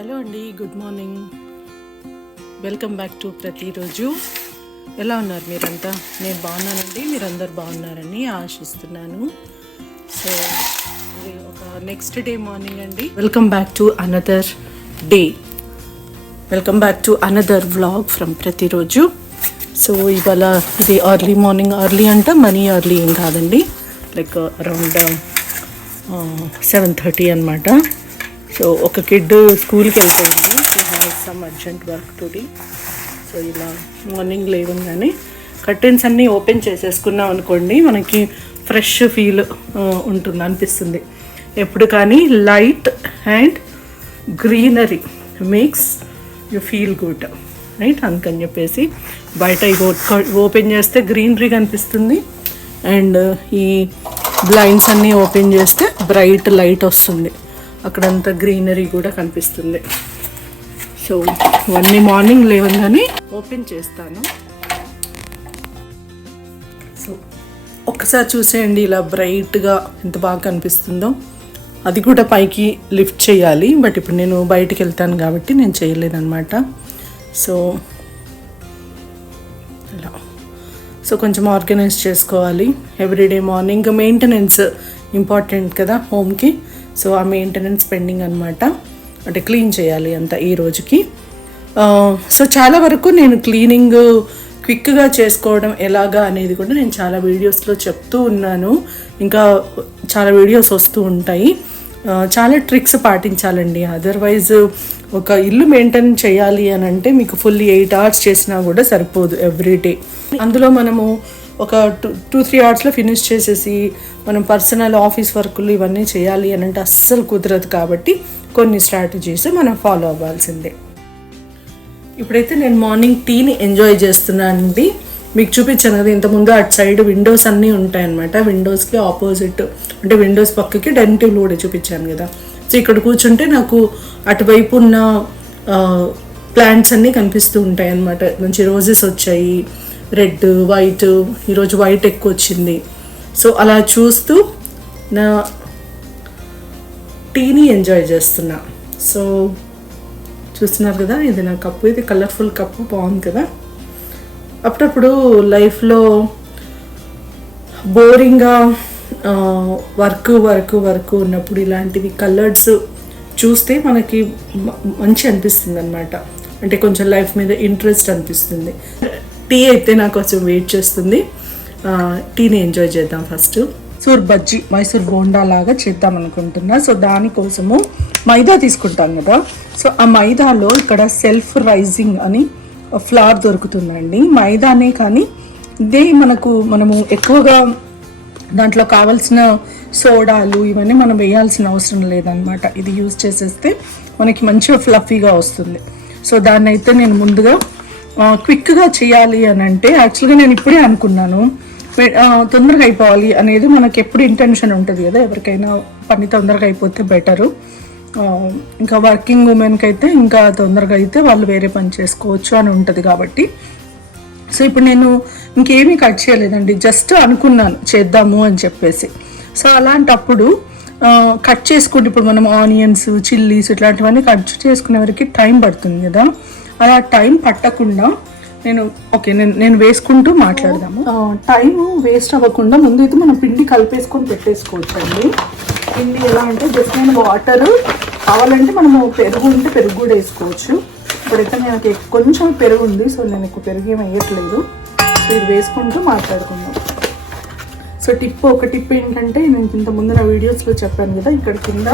Hello అండి, good morning. Welcome back to ప్రతిరోజు. ఎలా ఉన్నారు మీరంతా? నేను బాగున్నానండి, మీరందరు బాగున్నారని ఆశిస్తున్నాను. సో ఇది ఒక నెక్స్ట్ డే మార్నింగ్ అండి. Welcome back to another day, welcome back to another vlog from ప్రతిరోజు. సో ఇవాళ ఇది ఎర్లీ మార్నింగ్, ఎర్లీ అంటే మనీ ఎర్లీ ఏం కాదండి, లైక్ అరౌండ్ 7:30 అనమాట. సో ఒక కిడ్ స్కూల్కి వెళ్ళిపోయింది, she has some urgent work today. So ఇలా మార్నింగ్ లేవగానే కర్టెన్స్ అన్నీ ఓపెన్ చేసేసుకున్నాం అనుకోండి, మనకి ఫ్రెష్ ఫీల్ ఉంటుంది అనిపిస్తుంది. ఎప్పుడు కానీ light and greenery makes you feel good, right? అందుకని చెప్పేసి బయట ఓపెన్ చేస్తే గ్రీనరీ కనిపిస్తుంది, అండ్ ఈ బ్లైండ్స్ అన్నీ ఓపెన్ చేస్తే బ్రైట్ లైట్ వస్తుంది, అక్కడంతా గ్రీనరీ కూడా కనిపిస్తుంది. సో ఇవన్నీ మార్నింగ్ లేవగానే ఓపెన్ చేస్తాను. సో ఒక్కసారి చూసేయండి, ఇలా బ్రైట్గా ఎంత బాగా కనిపిస్తుందో. అది కూడా పైకి లిఫ్ట్ చేయాలి, బట్ ఇప్పుడు నేను బయటికి వెళ్తాను కాబట్టి నేను చేయలేదన్నమాట. సో ఇలా సో కొంచెం ఆర్గనైజ్ చేసుకోవాలి ఎవ్రీడే మార్నింగ్. మెయింటెనెన్స్ ఇంపార్టెంట్ కదా హోమ్కి. సో ఆ మెయింటెనెన్స్ పెండింగ్ అనమాట, అంటే క్లీన్ చేయాలి అంతా ఈ రోజుకి. సో చాలా వరకు నేను క్లీనింగ్ క్విక్గా చేసుకోవడం ఎలాగా అనేది కూడా నేను చాలా వీడియోస్లో చెప్తూ ఉన్నాను, ఇంకా చాలా వీడియోస్ వస్తూ ఉంటాయి. చాలా ట్రిక్స్ పాటించాలండి, అదర్వైజ్ ఒక ఇల్లు మెయింటైన్ చేయాలి అని అంటే మీకు ఫుల్ 8 hours చేసినా కూడా సరిపోదు ఎవ్రీడే. అందులో మనము ఒక 2-3 hours ఫినిష్ చేసేసి మనం పర్సనల్ ఆఫీస్ వర్కులు ఇవన్నీ చేయాలి అని అంటే అస్సలు కుదరదు. కాబట్టి కొన్ని స్ట్రాటజీస్ మనం ఫాలో అవ్వాల్సిందే. ఇప్పుడైతే నేను మార్నింగ్ టీని ఎంజాయ్ చేస్తున్నానండి. మీకు చూపించాను కదా ఇంతకుముందు, అటు సైడ్ విండోస్ అన్నీ ఉంటాయన్నమాట. విండోస్కి ఆపోజిట్ అంటే విండోస్ పక్కకి డైనింగ్ టేబుల్ కూడా చూపించాను కదా. సో ఇక్కడ కూర్చుంటే నాకు అటువైపు ఉన్న ప్లాంట్స్ అన్నీ కనిపిస్తూ ఉంటాయి అన్నమాట. మంచి రోజెస్ వచ్చాయి, రెడ్, వైట్. ఈరోజు వైట్ ఎక్కువ వచ్చింది. సో అలా చూస్తూ నా టీని ఎంజాయ్ చేస్తున్నా. సో చూస్తున్నారు కదా, ఇది నా కప్పు, ఇది కలర్ఫుల్ కప్పు, బాగుంది కదా. అప్పుడప్పుడు లైఫ్లో బోరింగ్గా వర్క్ ఉన్నప్పుడు ఇలాంటివి కలర్స్ చూస్తే మనకి మంచి అనిపిస్తుంది అనమాట. అంటే కొంచెం లైఫ్ మీద ఇంట్రెస్ట్ అనిపిస్తుంది. టీ అయితే నాకు కొంచెం వెయిట్ చేస్తుంది, టీని ఎంజాయ్ చేద్దాం. ఫస్ట్ మైసూర్ బజ్జీ, మైసూర్ బోండా లాగా చేద్దాం అనుకుంటున్నా. సో దానికోసము మైదా తీసుకుంటాం కదా. సో ఆ మైదాలో ఇక్కడ సెల్ఫ్ రైజింగ్ అని ఫ్లవర్ దొరుకుతుందండి. మైదానే కానీ ఇదే మనము ఎక్కువగా దాంట్లో కావాల్సిన సోడాలు ఇవన్నీ మనం వేయాల్సిన అవసరం లేదనమాట. ఇది యూజ్ చేసేస్తే మనకి మంచిగా ఫ్లఫీగా వస్తుంది. సో దాన్ని అయితే నేను ముందుగా క్విక్గా చేయాలి అని అంటే, యాక్చువల్గా నేను ఇప్పుడే అనుకున్నాను తొందరగా అయిపోవాలి అనేది మనకి ఎప్పుడు ఇంటెన్షన్ ఉంటుంది కదా, ఎవరికైనా పని తొందరగా అయిపోతే బెటరు. ఇంకా వర్కింగ్ ఉమెన్కి అయితే ఇంకా తొందరగా అయితే వాళ్ళు వేరే పని చేసుకోవచ్చు అని ఉంటుంది కాబట్టి. సో ఇప్పుడు నేను ఇంకేమీ కట్ చేయలేదండి, జస్ట్ అనుకున్నాను చేద్దాము అని చెప్పేసి. సో అలాంటప్పుడు కట్ చేసుకుంటే ఇప్పుడు మనం ఆనియన్స్, చిల్లీస్ ఇట్లాంటివన్నీ కట్ చేసుకునే వరకు టైం పడుతుంది కదా. అలా టైం పట్టకుండా నేను వేసుకుంటూ మాట్లాడదాము. టైం వేస్ట్ అవ్వకుండా ముందు అయితే మనం పిండి కలిపేసుకొని పెట్టేసుకోవచ్చు అండి. పిండి ఎలా అంటే జస్ట్ నేను వాటర్ కావాలంటే మనము పెరుగు ఉంటే పెరుగు కూడా వేసుకోవచ్చు. ఇప్పుడైతే నాకు కొంచెం పెరుగు ఉంది, సో నేను ఎక్కువ పెరుగు ఏమి వేయట్లేదు. సో ఇది వేసుకుంటూ మాట్లాడుకుందాం. సో ఒక టిప్ ఏంటంటే, నేను ఇంతకుముందు నా వీడియోస్లో చెప్పాను కదా, ఇక్కడ కింద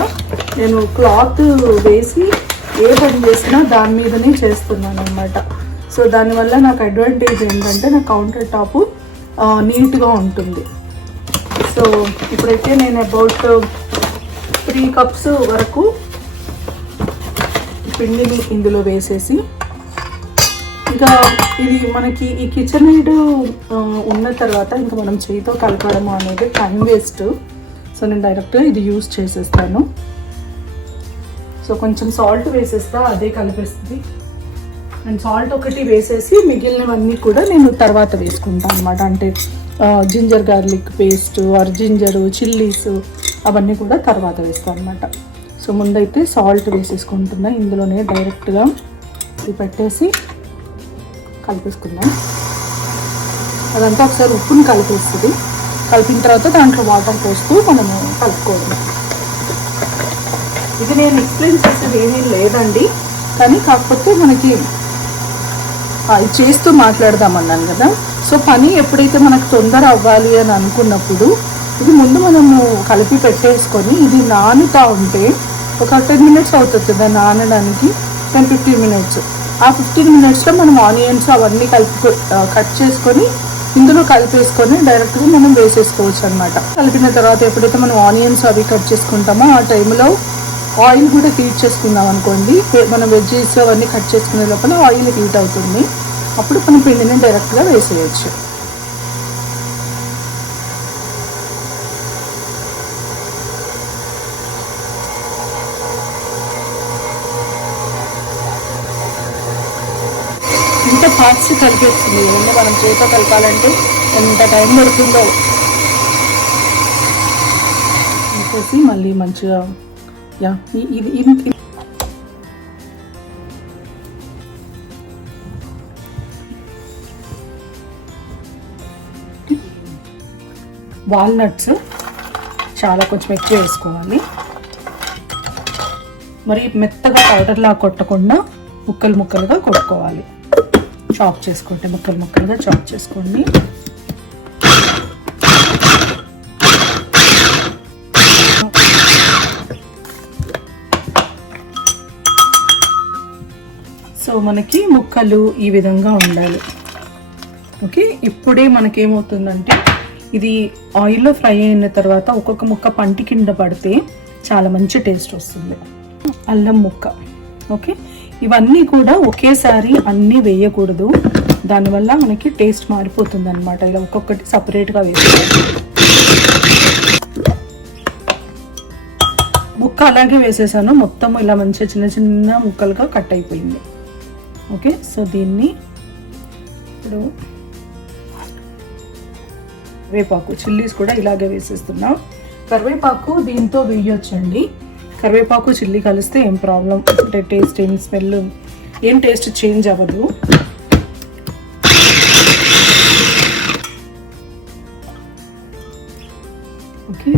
నేను క్లాత్ వేసి ఏ పని చేసినా దాని మీదనే చేస్తున్నాను అనమాట. సో దానివల్ల నాకు అడ్వాంటేజ్ ఏంటంటే నా కౌంటర్ టాప్ నీట్గా ఉంటుంది. సో ఇప్పుడైతే నేను అబౌట్ 3 cups వరకు పిండిని ఇందులో వేసేసి, ఇంకా ఇది మనకి ఈ కిచెన్ ఎయిడ్ ఉన్న తర్వాత ఇంకా మనం చేయితో కలపడం అనేది టైం వేస్ట్. సో నేను డైరెక్ట్గా ఇది యూజ్ చేసేస్తాను. సో కొంచెం సాల్ట్ వేసేస్తా, అదే కలిపేస్తుంది. అండ్ సాల్ట్ ఒకటి వేసేసి మిగిలినవన్నీ కూడా నేను తర్వాత వేసుకుంటాను అనమాట. అంటే ginger garlic paste, or ginger, chillies అవన్నీ కూడా తర్వాత వేస్తాను అనమాట. సో ముందైతే సాల్ట్ వేసేసుకుంటున్నా, ఇందులోనే డైరెక్ట్గా ఇది పెట్టేసి కలిపేసుకుందాం. అదంతా ఒకసారి ఉప్పుని కలిపేస్తుంది. కలిపిన తర్వాత దాంట్లో వాటర్ పోస్తూ మనము కలుపుకోవడం. ఇది నేను ఎక్స్ప్లెయిన్ చేసేది ఏమీ లేదండి, కానీ కాకపోతే మనకి ఇది చేస్తూ మాట్లాడదామన్నాను కదా. సో పని ఎప్పుడైతే మనకు తొందర అవ్వాలి అని అనుకున్నప్పుడు ఇది ముందు మనము కలిపి పెట్టేసుకొని ఇది నానుతూ ఉంటే ఒక 10 minutes అవుతుంది కదా నానడానికి, 10-15 minutes. ఆ 15 minutesలో మనం ఆనియన్స్ అవన్నీ కట్ చేసుకొని ఇందులో కలిపేసుకొని డైరెక్ట్గా మనం వేసేసుకోవచ్చు అనమాట. కలిపిన తర్వాత ఎప్పుడైతే మనం ఆనియన్స్ అవి కట్ చేసుకుంటామో ఆ టైంలో ఆయిల్ కూడా హీట్ చేసుకుందాం అనుకోండి. మనం వెజ్జెస్ అవన్నీ కట్ చేసుకునే లోపల ఆయిల్ హీట్ అవుతుంది. అప్పుడు మనం పిండిని డైరెక్ట్గా వేసేయచ్చు. ఇంత ఫాస్ట్ కలిపేస్తుంది. ఏమన్నా మనం చేతితో కలపాలంటే ఎంత టైం పడుతుందో. వేసేసి మళ్ళీ మంచిగా ఇది వాల్నట్స్ చాలా కొంచెం ఎక్కువ వేసుకోవాలి. మరి మెత్తగా పౌడర్లా కొట్టకుండా ముక్కలు ముక్కలుగా కొట్టుకోవాలి. చాప్ చేసుకుంటే ముక్కలు ముక్కలుగా చాప్ చేసుకోండి. సో మనకి ముక్కలు ఈ విధంగా ఉండాలి. ఓకే, ఇప్పుడే మనకేమవుతుందంటే ఇది ఆయిల్లో ఫ్రై అయిన తర్వాత ఒక్కొక్క ముక్క పంటి కింద పడితే చాలా మంచి టేస్ట్ వస్తుంది. అల్లం ముక్క, ఓకే, ఇవన్నీ కూడా ఒకేసారి అన్నీ వేయకూడదు, దానివల్ల మనకి టేస్ట్ మారిపోతుంది అనమాట. ఇలా ఒక్కొక్కటి సపరేట్గా వేసుకోవాలి. ముక్క అలాగే వేసేసాను, మొత్తం ఇలా మంచిగా చిన్న చిన్న ముక్కలుగా కట్ అయిపోయింది. ఓకే, సో దీన్ని ఇప్పుడు కరివేపాకు, చిల్లీస్ కూడా ఇలాగే వేసేస్తున్నాం. కరివేపాకు దీంతో వేయొచ్చండి. కరివేపాకు చిల్లీ కలిస్తే ఏం ప్రాబ్లం అంటే టేస్ట్ ఏం స్మెల్ ఏం టేస్ట్ చేంజ్ అవ్వదు. ఓకే,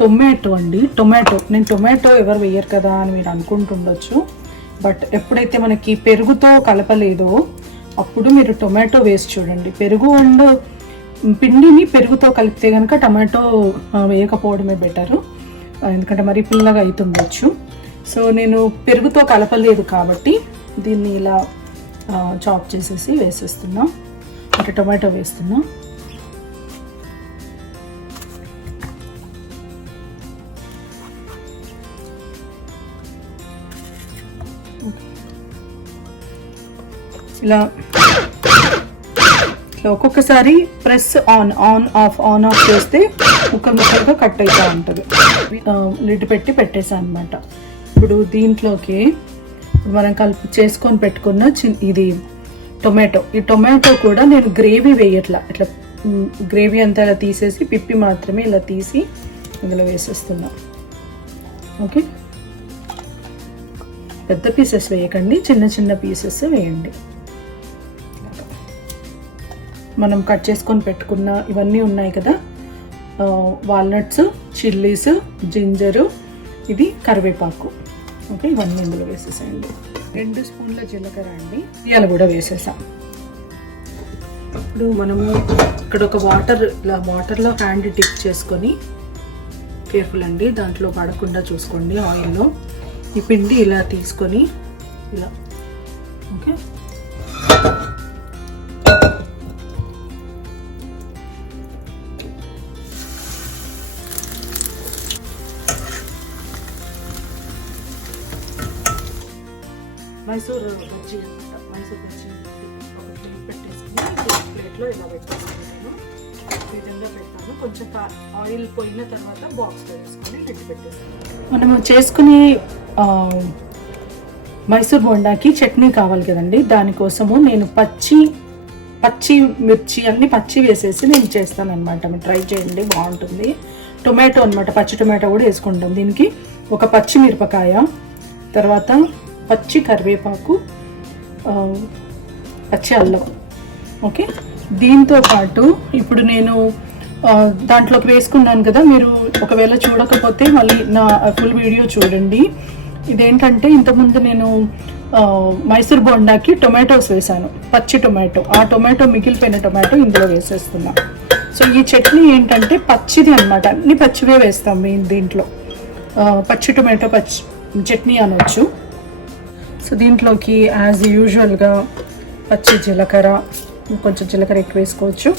టొమాటో అండి. నేను టొమాటో ఎవరు వేయరు కదా అని మీరు అనుకుంటుండొచ్చు. బట్ ఎప్పుడైతే మనకి పెరుగుతో కలపలేదో అప్పుడు మీరు టొమాటో వేసి చూడండి. పెరుగు అండ్ పిండిని పెరుగుతో కలిపితే కనుక టమాటో వేయకపోవడమే బెటరు, ఎందుకంటే మరి పుల్లగా అవుతుండొచ్చు. సో నేను పెరుగుతో కలపలేదు కాబట్టి దీన్ని ఇలా చాప్ చేసేసి వేసేస్తున్నా, అంటే టొమాటో వేస్తున్నా. ఇలా ఒక్కొక్కసారి ప్రెస్ ఆన్ ఆఫ్ చేస్తే ముక్కలు ముక్కలుగా కట్ అవుతూ ఉంటుంది. లిడ్ పెట్టి పెట్టేసాను అనమాట. ఇప్పుడు దీంట్లోకి మనం చేసుకొని పెట్టుకున్న ఇది టొమాటో. ఈ టొమాటో కూడా నేను గ్రేవీ వేయట్లా, ఇట్లా గ్రేవీ అంతా ఇలా తీసేసి పిప్పి మాత్రమే ఇలా తీసి ఇందులో వేసేస్తున్నా. ఓకే, పెద్ద పీసెస్ వేయకండి, చిన్న చిన్న పీసెస్ వేయండి. మనం కట్ చేసుకొని పెట్టుకున్న ఇవన్నీ ఉన్నాయి కదా, వాల్నట్స్, చిల్లీస్, జింజరు, ఇది కరివేపాకు. ఓకే, ఇవన్నీ ఇందులో వేసేసేయండి. 2 స్పూన్ల జీలకర్ర అండి, ఇవాళ కూడా వేసేసాం. ఇప్పుడు మనము ఇక్కడ ఒక వాటర్లో హ్యాండ్ డిప్ చేసుకొని, కేర్ఫుల్ అండి దాంట్లో పడకుండా చూసుకోండి ఆయిల్లో. ఈ పిండి ఇలా తీసుకొని ఇలా, ఓకే, మైసూర్ బజ్జీ అనమాట. మైసూర్ బజ్జీ ఒక ప్లేట్ పెట్టేసుకుని ప్లేట్లో ఇలా పెట్టాను. ఈ విధంగా పెట్టాను. కొంచెం ఆయిల్ పోయిన తర్వాత బాక్స్లో వేసుకొని పెట్టి పెట్టేస్తాను. మనము చేసుకుని మైసూర్ బోండాకి చట్నీ కావాలి కదండి, దానికోసము నేను పచ్చి మిర్చి అన్ని పచ్చి వేసేసి నేను చేస్తాను అనమాట. మీరు ట్రై చేయండి, బాగుంటుంది. టొమాటో అనమాట, పచ్చి టొమాటో కూడా వేసుకుంటాం. దీనికి ఒక పచ్చిమిరపకాయ, తర్వాత పచ్చి కరివేపాకు, పచ్చి అల్లం. ఓకే, దీంతో పాటు ఇప్పుడు నేను దాంట్లోకి వేసుకున్నాను కదా, మీరు ఒకవేళ చూడకపోతే మళ్ళీ నా ఫుల్ వీడియో చూడండి. ఇదేంటంటే ఇంతకుముందు నేను మైసూర్ బోండాకి టొమాటోస్ వేసాను, పచ్చి టొమాటో. ఆ టొమాటో మిగిలిపోయిన టొమాటో ఇందులో వేసేస్తున్నా. సో ఈ చట్నీ ఏంటంటే పచ్చిది అనమాట, అన్ని పచ్చివే వేస్తాం మేము దీంట్లో. పచ్చి టొమాటో పచ్చి చట్నీ అనొచ్చు. సో దీంట్లోకి యాజ్ యూజువల్గా పచ్చి జీలకర్ర, కొంచెం జీలకర్ర ఎక్కువ వేసుకోవచ్చు,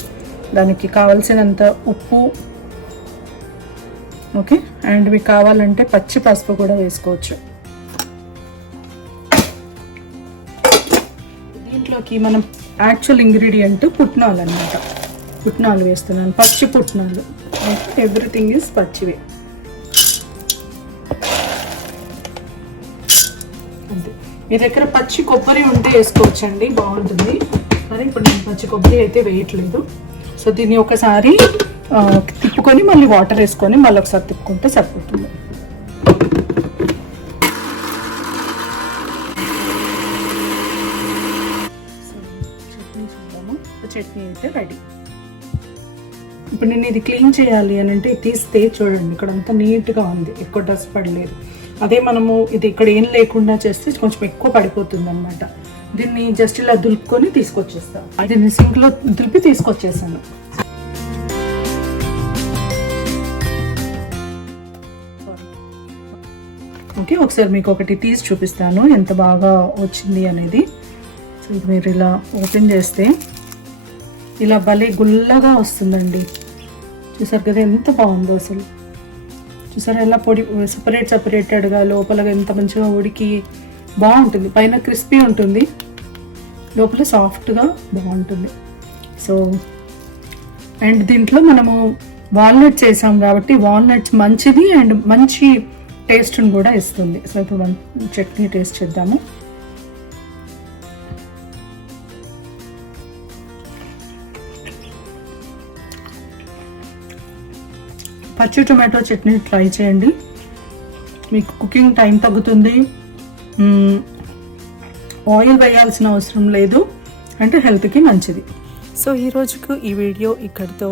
దానికి కావలసినంత ఉప్పు. ఓకే, అండ్ మీకు కావాలంటే పచ్చి పసుపు కూడా వేసుకోవచ్చు. దీంట్లోకి మనం యాక్చువల్ ఇంగ్రీడియంట్ పుట్నాలు అన్నమాట. పుట్నాలు వేస్తున్నాను, పచ్చి పుట్నాలు. ఎవ్రీథింగ్ ఈజ్ పచ్చివే. అంతే. మీ దగ్గర పచ్చి కొబ్బరి ఉంటే వేసుకోవచ్చండి, బాగుంటుంది. కానీ ఇప్పుడు నేను పచ్చి కొబ్బరి అయితే వేయట్లేదు. సో దీన్ని ఒకసారి తిప్పుకొని మళ్ళీ వాటర్ వేసుకొని మళ్ళీ ఒకసారి తిప్పుకుంటే సరిపోతుంది. సో చట్నీ చూద్దాము. చట్నీ అయితే రెడీ. ఇప్పుడు నేను ఇది క్లీన్ చేయాలి అని అంటే తీస్తే చూడండి, ఇక్కడ అంతా నీట్గా ఉంది, ఎక్కువ డస్ట్ పడలేదు. అదే మనము ఇది ఇక్కడ ఏం లేకుండా చేస్తే కొంచెం ఎక్కువ పడిపోతుంది అనమాట. దీన్ని జస్ట్ ఇలా దులుపుకొని తీసుకొచ్చేస్తాను. దీన్ని సింక్లో దులిపి తీసుకొచ్చేసాను. ఓకే, ఒకసారి మీకు ఒకటి తీసి చూపిస్తాను ఎంత బాగా వచ్చింది అనేది. సో ఇది మీరు ఇలా ఓపెన్ చేస్తే ఇలా భలే గుల్లగా వస్తుందండి. చూసారు కదా ఎంత బాగుందో అసలు. చూసారు ఎలా పొడి సపరేటెడ్గా లోపలగా ఎంత మంచిగా ఉడికి బాగుంటుంది. పైన క్రిస్పీ ఉంటుంది, లోపల సాఫ్ట్గా బాగుంటుంది. సో అండ్ దీంట్లో మనము వాల్నట్స్ వేసాం కాబట్టి వాల్నట్స్ మంచిది అండ్ మంచి టేస్ట్ని కూడా ఇస్తుంది. సో ఇప్పుడు మనం చట్నీ టేస్ట్ చేద్దాము. పచ్చి టొమాటో చట్నీ ట్రై చేయండి, మీకు కుకింగ్ టైం తగ్గుతుంది, ఆయిల్ వేయాల్సిన అవసరం లేదు, అంటే హెల్త్కి మంచిది. సో ఈ రోజుకు ఈ వీడియో ఇక్కడితో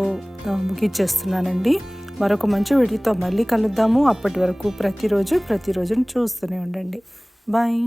ముగించేస్తున్నానండి. మరొక మంచి వీడియోతో మళ్ళీ కలుద్దాము. అప్పటి వరకు ప్రతిరోజును చూస్తూనే ఉండండి. బాయ్.